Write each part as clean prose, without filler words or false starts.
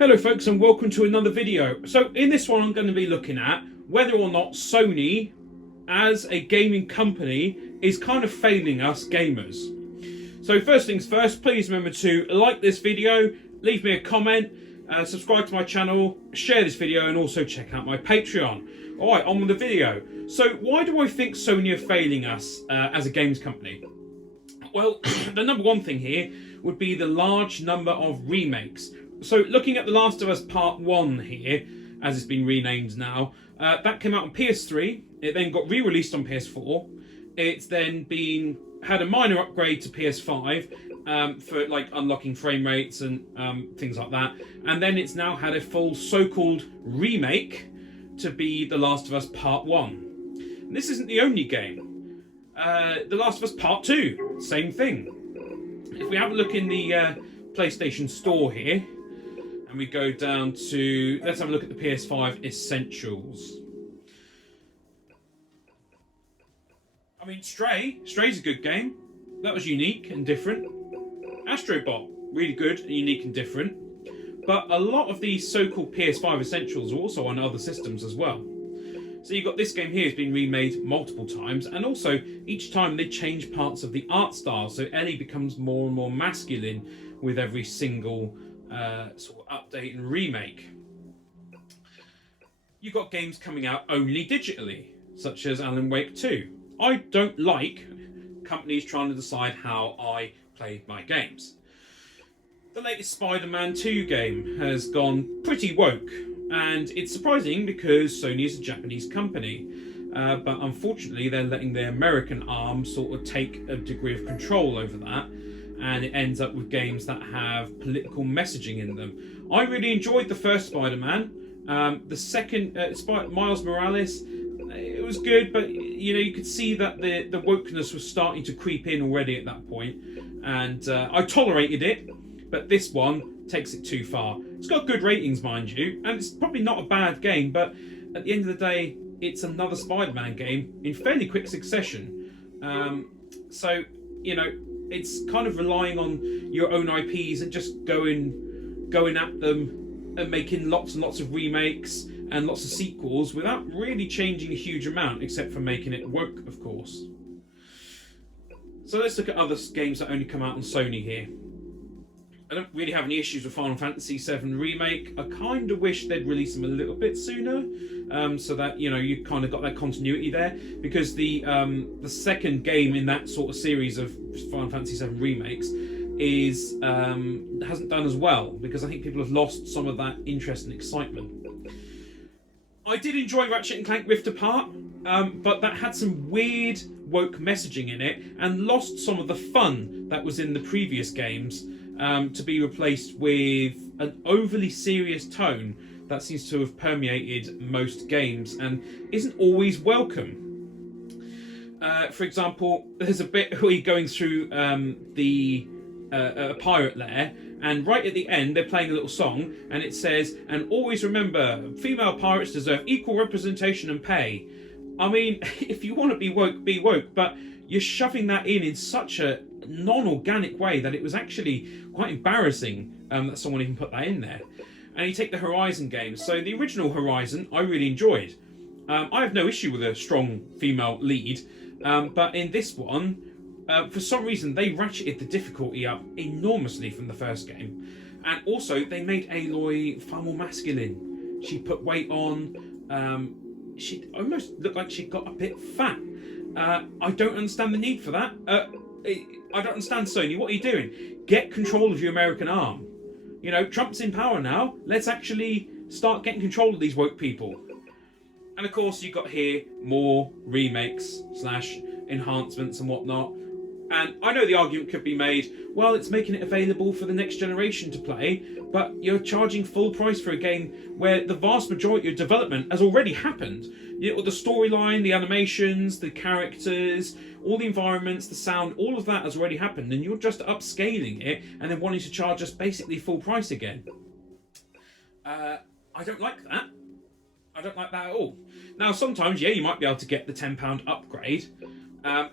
Hello folks, and welcome to another video. So in this one I'm going to be looking at whether or not Sony as a gaming company is kind of failing us gamers. So first things first, please remember to like this video, leave me a comment, subscribe to my channel, share this video, and also check out my Patreon. Alright, on with the video. So why do I think Sony are failing us as a games company? Well, the number one thing here would be the large number of remakes. So looking at The Last of Us Part 1 here, as it's been renamed now, that came out on PS3, it then got re-released on PS4, it's then had a minor upgrade to PS5 for like unlocking frame rates and things like that, and then it's now had a full so-called remake to be The Last of Us Part 1. And this isn't the only game. The Last of Us Part 2, same thing. If we have a look in the PlayStation Store here, and we go down to, let's have a look at the PS5 Essentials. I mean, Stray's a good game. That was unique and different. Astrobot, really good and unique and different. But a lot of these so-called PS5 Essentials are also on other systems as well. So you've got this game here has been remade multiple times, and also each time they change parts of the art style, so Ellie becomes more and more masculine with every single sort of update and remake. You've got games coming out only digitally, such as Alan Wake 2. I don't like companies trying to decide how I play my games. The latest Spider-Man 2 game has gone pretty woke, and it's surprising because Sony is a Japanese company, but unfortunately they're letting their American arm sort of take a degree of control over that, and it ends up with games that have political messaging in them. I really enjoyed the first Spider-Man. The second, Miles Morales, it was good, but you know, you could see that the wokeness was starting to creep in already at that point, and I tolerated it, but this one takes it too far. It's got good ratings, mind you, and it's probably not a bad game, but at the end of the day, it's another Spider-Man game in fairly quick succession. So, you know, it's kind of relying on your own IPs and just going at them and making lots and lots of remakes and lots of sequels without really changing a huge amount, except for making it woke, of course. So let's look at other games that only come out on Sony here. I don't really have any issues with Final Fantasy VII Remake. I kind of wish they'd release them a little bit sooner, so that, you know, you kind of got that continuity there, because the second game in that sort of series of Final Fantasy VII remakes is hasn't done as well, because I think people have lost some of that interest and excitement. I did enjoy Ratchet & Clank Rift Apart, but that had some weird woke messaging in it and lost some of the fun that was in the previous games, to be replaced with an overly serious tone that seems to have permeated most games and isn't always welcome. For example, there's a bit where you're going through the pirate lair, and right at the end they're playing a little song, and it says, "And always remember, female pirates deserve equal representation and pay." I mean, if you want to be woke, but you're shoving that in such a non-organic way that it was actually quite embarrassing that someone even put that in there. And you take the Horizon games. So the original Horizon I really enjoyed. I have no issue with a strong female lead, but in this one, for some reason they ratcheted the difficulty up enormously from the first game, and also they made Aloy far more masculine. She put weight on. She almost looked like she got a bit fat. I don't understand the need for that. I don't understand, Sony. What are you doing? Get control of your American arm. You know, Trump's in power now. Let's actually start getting control of these woke people. And of course, you've got here more remakes / enhancements and whatnot. And I know the argument could be made, well, it's making it available for the next generation to play, but you're charging full price for a game where the vast majority of development has already happened. You know, the storyline, the animations, the characters, all the environments, the sound, all of that has already happened, and you're just upscaling it and then wanting to charge us basically full price again. I don't like that. I don't like that at all. Now, sometimes, yeah, you might be able to get the £10 upgrade, and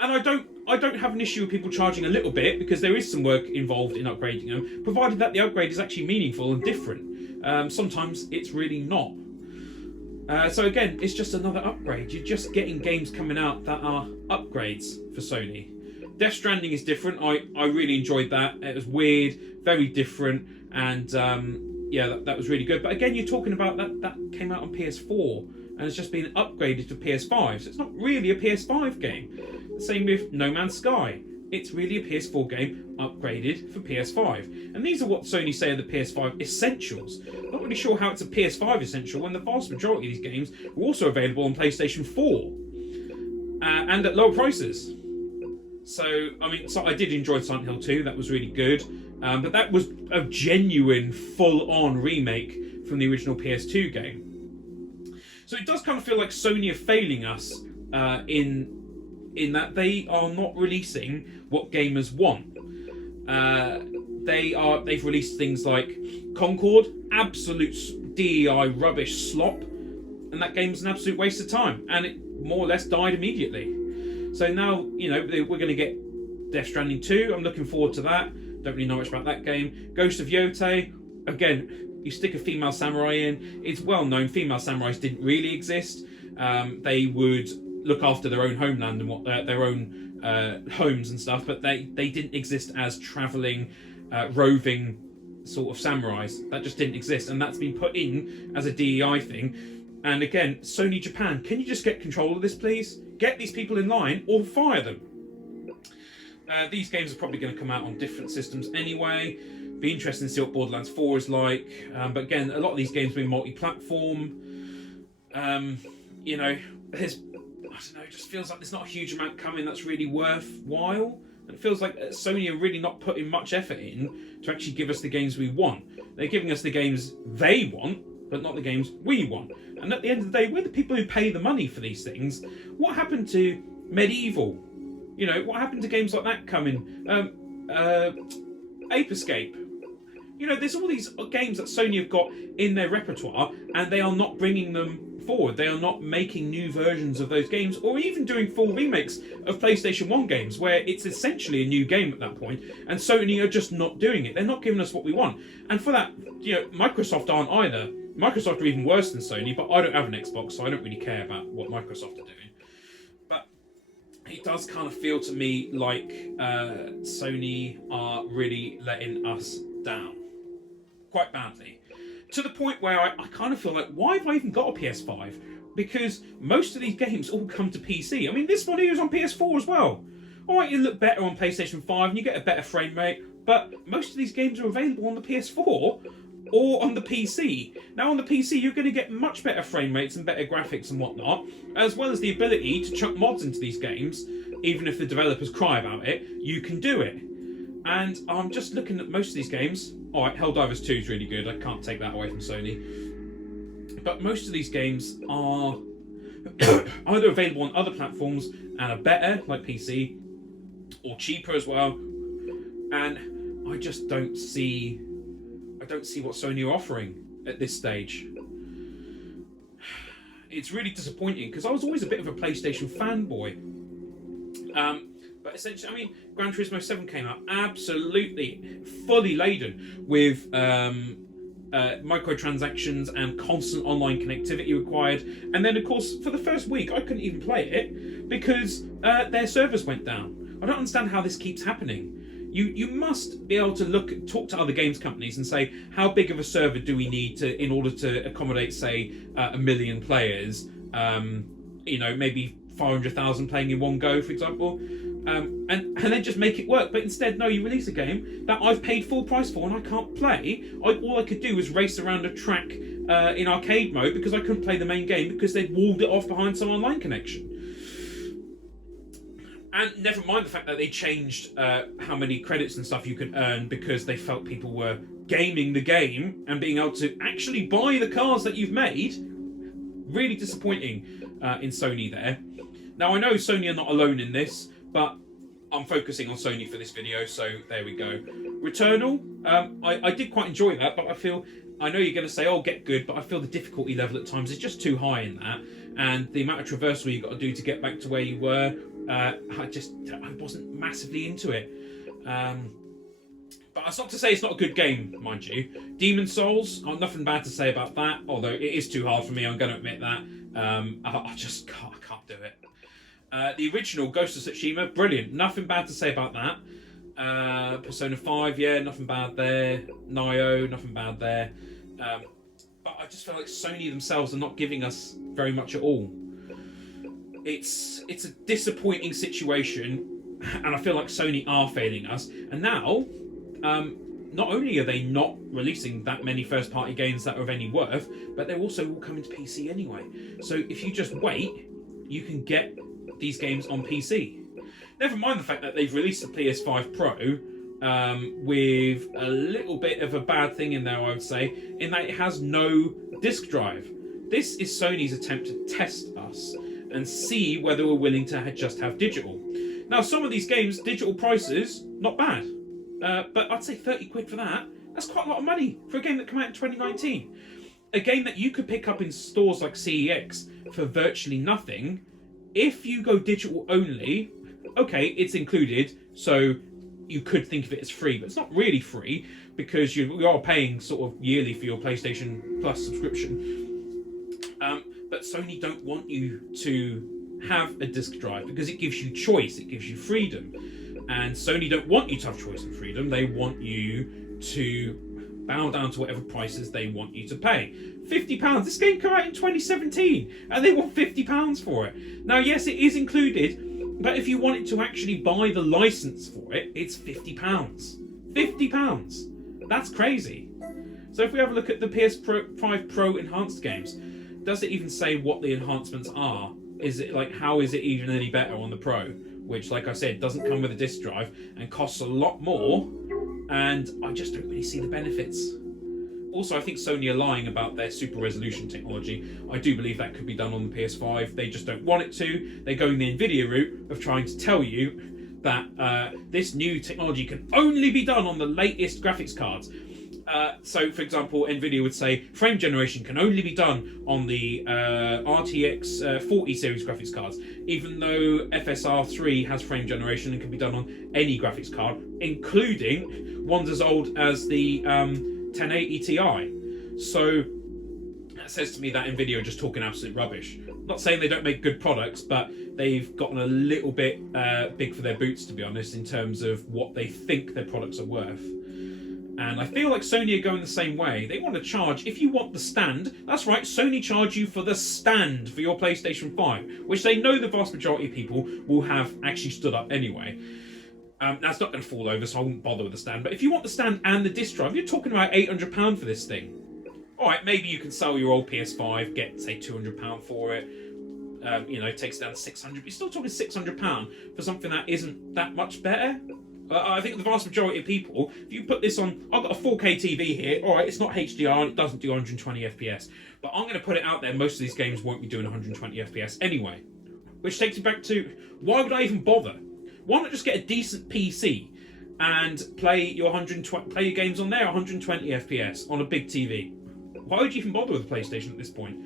I don't have an issue with people charging a little bit, because there is some work involved in upgrading them, provided that the upgrade is actually meaningful and different. Sometimes it's really not. So again, it's just another upgrade. You're just getting games coming out that are upgrades for Sony. Death Stranding is different. I really enjoyed that. It was weird, very different, and yeah, that was really good. But again, you're talking about that came out on PS4 and it's just been upgraded to PS5. So it's not really a PS5 game. The same with No Man's Sky. It's really a PS4 game upgraded for PS5. And these are what Sony say are the PS5 essentials. I'm not really sure how it's a PS5 essential when the vast majority of these games are also available on PlayStation 4 and at lower prices. So, I mean, I did enjoy Silent Hill 2. That was really good. But that was a genuine, full-on remake from the original PS2 game. So it does kind of feel like Sony are failing us in that they are not releasing what gamers want. They've released things like Concord, absolute DEI rubbish slop, and that game's an absolute waste of time, and it more or less died immediately. So now, you know, we're going to get Death Stranding 2. I'm looking forward to that. Don't really know much about that game. Ghost of Yotei, again, you stick a female samurai in. It's well known female samurais didn't really exist. They would look after their own homeland and their own homes and stuff, but they didn't exist as travelling, roving sort of samurais. That just didn't exist, and that's been put in as a DEI thing. And again, Sony Japan, can you just get control of this, please? Get these people in line or fire them. These games are probably going to come out on different systems anyway. Be interesting to see what Borderlands 4 is like. But again, a lot of these games being multi-platform. You know, I don't know, it just feels like there's not a huge amount coming that's really worthwhile. And it feels like Sony are really not putting much effort in to actually give us the games we want. They're giving us the games they want, but not the games we want. And at the end of the day, we're the people who pay the money for these things. What happened to Medieval? You know, what happened to games like that coming? Ape Escape. You know, there's all these games that Sony have got in their repertoire, and they are not bringing them forward. They are not making new versions of those games, or even doing full remakes of PlayStation 1 games, where it's essentially a new game at that point, and Sony are just not doing it. They're not giving us what we want. And for that, you know, Microsoft aren't either. Microsoft are even worse than Sony, but I don't have an Xbox, so I don't really care about what Microsoft are doing. But it does kind of feel to me like Sony are really letting us down. Quite badly. To the point where I kind of feel like, why have I even got a PS5? Because most of these games all come to PC. I mean, this one here is on PS4 as well. Alright, you look better on PlayStation 5 and you get a better frame rate, but most of these games are available on the PS4 or on the PC. Now on the PC you're going to get much better frame rates and better graphics and whatnot, as well as the ability to chuck mods into these games. Even if the developers cry about it, you can do it. And I'm just looking at most of these games. Alright, Helldivers 2 is really good, I can't take that away from Sony. But most of these games are either available on other platforms and are better, like PC, or cheaper as well. And I just don't see what Sony are offering at this stage. It's really disappointing, because I was always a bit of a PlayStation fanboy. But essentially, I mean, Gran Turismo 7 came out absolutely fully laden with microtransactions and constant online connectivity required. And then, of course, for the first week, I couldn't even play it because their servers went down. I don't understand how this keeps happening. You must be able to talk to other games companies and say, how big of a server do we need in order to accommodate, say, 1 million players? You know, maybe 500,000 playing in one go, for example. And then just make it work. But instead, no, you release a game that I've paid full price for and I can't play. All I could do was race around a track in arcade mode because I couldn't play the main game because they'd walled it off behind some online connection. And never mind the fact that they changed how many credits and stuff you could earn because they felt people were gaming the game and being able to actually buy the cars that you've made. Really disappointing in Sony there. Now, I know Sony are not alone in this, but I'm focusing on Sony for this video, so there we go. Returnal, I did quite enjoy that, but I know you're going to say, oh, get good, but I feel the difficulty level at times is just too high in that, and the amount of traversal you've got to do to get back to where you were, I wasn't massively into it. But that's not to say it's not a good game, mind you. Demon's Souls, nothing bad to say about that, although it is too hard for me, I'm going to admit that. I just can't do it. The original Ghost of Tsushima, brilliant. Nothing bad to say about that. Persona 5, yeah, nothing bad there. Nioh, nothing bad there. But I just feel like Sony themselves are not giving us very much at all. It's a disappointing situation, and I feel like Sony are failing us. And now, not only are they not releasing that many first-party games that are of any worth, but they're also all coming to PC anyway. So if you just wait, you can get these games on PC. Never mind the fact that they've released the PS5 Pro with a little bit of a bad thing in there, I would say, in that it has no disc drive. This is Sony's attempt to test us and see whether we're willing to just have digital. Now, some of these games, digital prices, not bad. But I'd say 30 quid for that. That's quite a lot of money for a game that came out in 2019. A game that you could pick up in stores like CEX for virtually nothing. If you go digital only, okay, it's included, so you could think of it as free, but it's not really free because you are paying sort of yearly for your PlayStation Plus subscription. But Sony don't want you to have a disc drive because it gives you choice, it gives you freedom. And Sony don't want you to have choice and freedom. They want you to bow down to whatever prices they want you to pay. £50. This game came out in 2017 and they want £50 for it. Now, yes, it is included, but if you wanted to actually buy the license for it, it's £50. £50. That's crazy. So if we have a look at the PS5 Pro enhanced games, does it even say what the enhancements are? Is it like, how is it even any better on the Pro? Which, like I said, doesn't come with a disc drive and costs a lot more, and I just don't really see the benefits. Also, I think Sony are lying about their super resolution technology. I do believe that could be done on the PS5. They just don't want it to. They're going the NVIDIA route of trying to tell you that this new technology can only be done on the latest graphics cards. So, for example, NVIDIA would say frame generation can only be done on the RTX 40 series graphics cards, even though FSR 3 has frame generation and can be done on any graphics card, including ones as old as the 1080 Ti. So that says to me that NVIDIA are just talking absolute rubbish. Not saying they don't make good products, but they've gotten a little bit big for their boots, to be honest, in terms of what they think their products are worth. And I feel like Sony are going the same way. They want to charge, if you want the stand, that's right, Sony charge you for the stand for your PlayStation 5, which they know the vast majority of people will have actually stood up anyway. That's not going to fall over, so I won't bother with the stand. But if you want the stand and the disc drive, you're talking about £800 for this thing. Alright, maybe you can sell your old PS5, get, say, £200 for it. It takes it down to £600, but you're still talking £600 for something that isn't that much better. I think the vast majority of people, if you put this on, I've got a 4K TV here, alright, it's not HDR, it doesn't do 120 FPS, but I'm going to put it out there, most of these games won't be doing 120 FPS anyway. Which takes me back to, why would I even bother? Why not just get a decent PC and play your games on there 120 FPS on a big TV? Why would you even bother with a PlayStation at this point?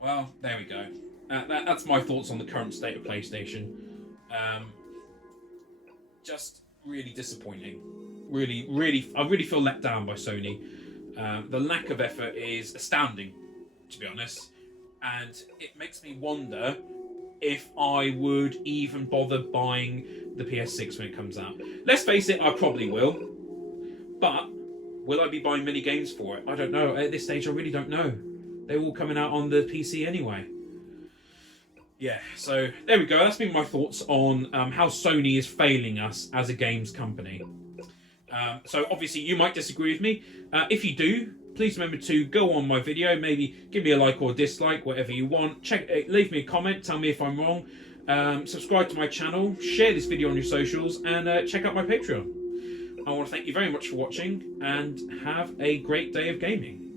Well, there we go. That's my thoughts on the current state of PlayStation. Just really disappointing. I really feel let down by Sony. The lack of effort is astounding, to be honest. And it makes me wonder if I would even bother buying the PS6 when it comes out. Let's face it, I probably will. But will I be buying many games for it? I don't know. At this stage, I really don't know. They're all coming out on the PC anyway. Yeah, so there we go. That's been my thoughts on how Sony is failing us as a games company. So obviously you might disagree with me. If you do, please remember to go on my video, maybe give me a like or dislike, whatever you want. Leave me a comment, tell me if I'm wrong. Subscribe to my channel, share this video on your socials, and check out my Patreon. I want to thank you very much for watching, and have a great day of gaming.